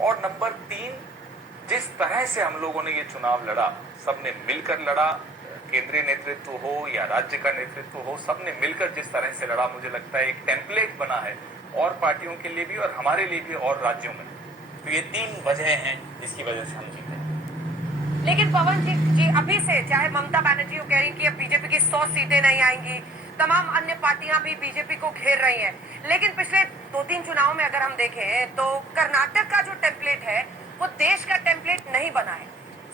और नंबर 3, जिस तरह से हम लोगों ने ये चुनाव लड़ा, सबने मिलकर लड़ा, केंद्रीय नेतृत्व हो या राज्य का नेतृत्व हो, सबने मिलकर जिस तरह से लड़ा, मुझे लगता है एक टेम्पलेट बना है और पार्टियों के लिए भी और हमारे लिए भी और राज्यों में। तो ये 3 वजह हैं जिसकी वजह से हम जीते। लेकिन पवन जी अभी से चाहे ममता बनर्जी कह रही कि अब बीजेपी की 100 सीटें नहीं आएंगी, तमाम अन्य पार्टियां भी बीजेपी को घेर रही हैं, लेकिन पिछले 2-3 चुनाव में अगर हम देखें तो कर्नाटक का जो टेम्पलेट है वो देश का टेम्पलेट नहीं बना है।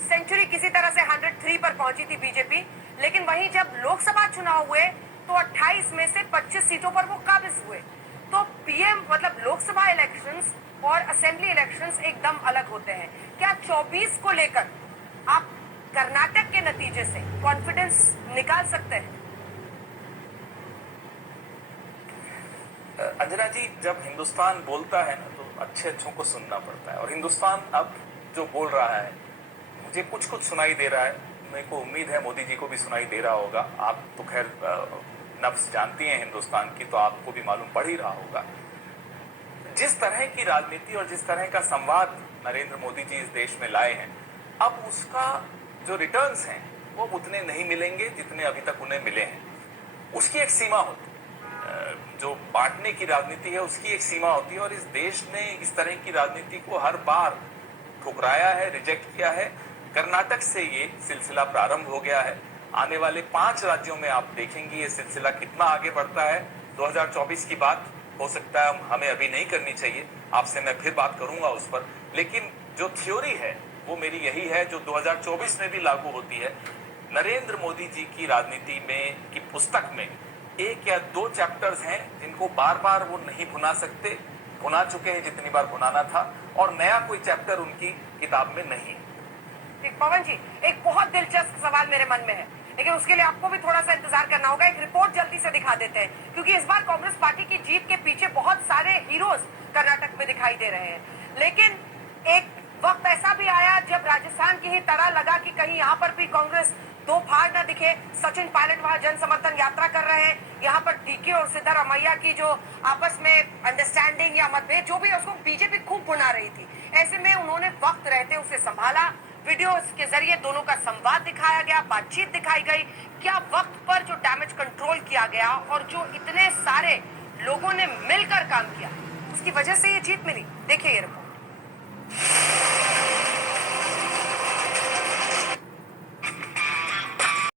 सेंचुरी किसी तरह से 103 पर पहुंची थी बीजेपी, लेकिन वहीं जब लोकसभा चुनाव हुए तो 28 में से 25 सीटों पर वो काबिज हुए। तो पीएम मतलब लोकसभा इलेक्शंस और असेंबली इलेक्शंस एकदम अलग होते हैं। क्या 24 को लेकर आप कर्नाटक के नतीजे से कॉन्फिडेंस निकाल सकते हैं? अंजना जी, जब हिंदुस्तान बोलता है ना तो अच्छों को सुनना पड़ता है, और हिंदुस्तान अब जो बोल रहा है, मुझे कुछ सुनाई दे रहा है, मेरे को उम्मीद है मोदी जी को भी सुनाई दे रहा होगा। आप तो खैर नब्ज जानती हैं हिंदुस्तान की, तो आपको भी मालूम पड़ ही रहा होगा। जिस तरह की राजनीति और जिस तरह का संवाद नरेंद्र मोदी जी इस देश में लाए हैं, अब उसका जो रिटर्न्स हैं वो उतने नहीं मिलेंगे जितने अभी तक उन्हें मिले हैं। उसकी एक सीमा होती है, जो बांटने की राजनीति है उसकी एक सीमा होती है, और इस देश ने इस तरह की राजनीति को हर बार ठुकराया है, रिजेक्ट किया है। कर्नाटक से ये सिलसिला प्रारंभ हो गया है। आने वाले 5 राज्यों में आप देखेंगे ये सिलसिला कितना आगे बढ़ता है। 2024 की बात हो सकता है हमें अभी नहीं करनी चाहिए, आपसे मैं फिर बात करूंगा उस पर, लेकिन जो थ्योरी है वो मेरी यही है जो 2024 में भी लागू होती है। नरेंद्र मोदी जी की राजनीति में की पुस्तक में 1 या 2 चैप्टर्स हैं जिनको बार बार वो नहीं भुना सकते, भुना चुके हैं जितनी बार भुनाना था, और नया कोई चैप्टर उनकी किताब में नहीं। पवन जी, एक बहुत दिलचस्प सवाल मेरे मन में है, लेकिन उसके लिए आपको भी थोड़ा सा इंतजार करना होगा। एक रिपोर्ट जल्दी से दिखा देते हैं, क्योंकि इस बार कांग्रेस पार्टी की जीत के पीछे बहुत सारे हीरोज कर्नाटक में दिखाई दे रहे हैं। लेकिन एक वक्त ऐसा भी आया जब राजस्थान की ही तरह लगा कि कहीं यहाँ पर भी कांग्रेस दो फाड़ न दिखे। सचिन पायलट वहां जन समर्थन यात्रा कर रहे हैं, यहाँ पर डीके और सिद्धारमैया की जो आपस में अंडरस्टैंडिंग या मतभेद जो भी है उसको बीजेपी खूब भुना रही थी। ऐसे में उन्होंने वक्त रहते उसे संभाला, वीडियोस के जरिए दोनों का संवाद दिखाया गया, बातचीत दिखाई गई। क्या वक्त पर जो डैमेज कंट्रोल किया गया और जो इतने सारे लोगों ने मिलकर काम किया, उसकी वजह से ये जीत मिली? देखिए ये रिपोर्ट।